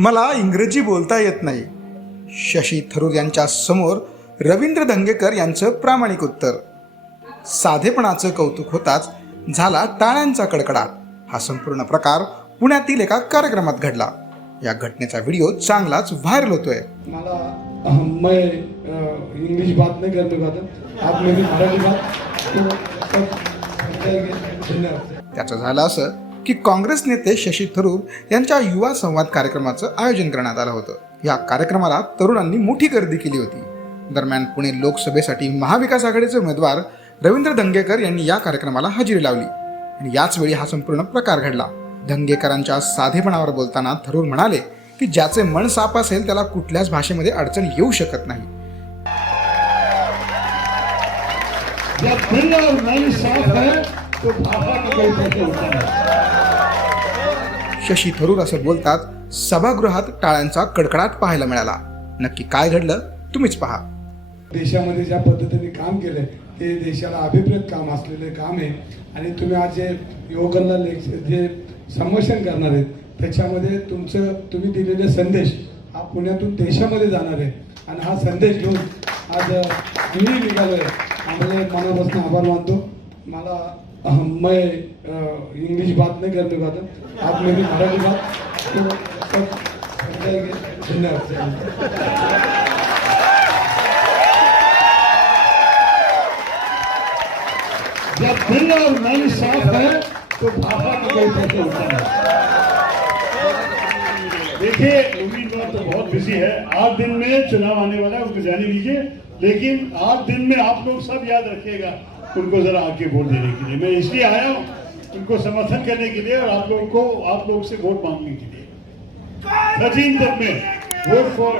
मला इंग्रजी बोलता येत नाही. शशी थरूर यांच्या समोर रवींद्र धंगेकर यांचं प्रामाणिक उत्तर. साधेपणाचं कौतुक होताच झाला टाळ्यांचा कडकडाट. हा संपूर्ण प्रकार पुण्यातील एका कार्यक्रमात घडला. या घटनेचा व्हिडिओ चांगलाच व्हायरल होतोय. मैं इंग्लिश बात नहीं करने का, आप मेरी मराठी बात. त्याचं झालं असं की काँग्रेस नेते शशी थरूर यांच्या युवा संवाद कार्यक्रमाचं आयोजन करण्यात आलं होतं. या कार्यक्रमाला तरुणांनी मोठी गर्दी केली होती. दरम्यान पुणे लोकसभेसाठी महाविकास आघाडीचे उमेदवार रवींद्र धंगेकर यांनी या कार्यक्रमाला हजेरी लावली आणि याच वेळी हा संपूर्ण प्रकार घडला. धंगेकरांच्या साधेपणावर बोलताना थरूर म्हणाले की ज्याचे मन साफ असेल त्याला कुठल्याच भाषेमध्ये अडचण येऊ शकत नाही. शशी थरूर असं बोलतात सभागृहात टाळ्यांचा कडकडाट पाहायला मिळाला. नक्की काय घडलं तुम्हीच पहा. देशामध्ये ज्या पद्धतीने काम केलंय ते देशाला अभिप्रेत काम असलेले काम आहे आणि तुम्ही आज जे युवकांना जे संभाषण करणार आहेत त्याच्यामध्ये तुम्ही दिलेले संदेश हा पुण्यातून देशामध्ये जाणार आहे आणि हा संदेश घेऊन आज मी निघालोय. आम्हाला मनापासून आभार मानतो. मैं इंग्लिश बात नहीं करने का, आप मेरी मराठी बात. धन्यवाद. जब दिल और मन साफ है तो भाषा का कोई प्रश्न होता है. देखिए उम्मीदवार तो बहुत बिजी है. 8 दिन में चुनाव आने वाला है, उसको जाने दीजिए. लेकिन 8 दिन में आप लोग सब याद रखिएगा उनको जरा आके वोट देने के लिए. मैं इसलिए आया हूँ उनको समर्थन करने के लिए और आप लोगों से वोट मांगने के लिए. 13 तक में वोट फॉर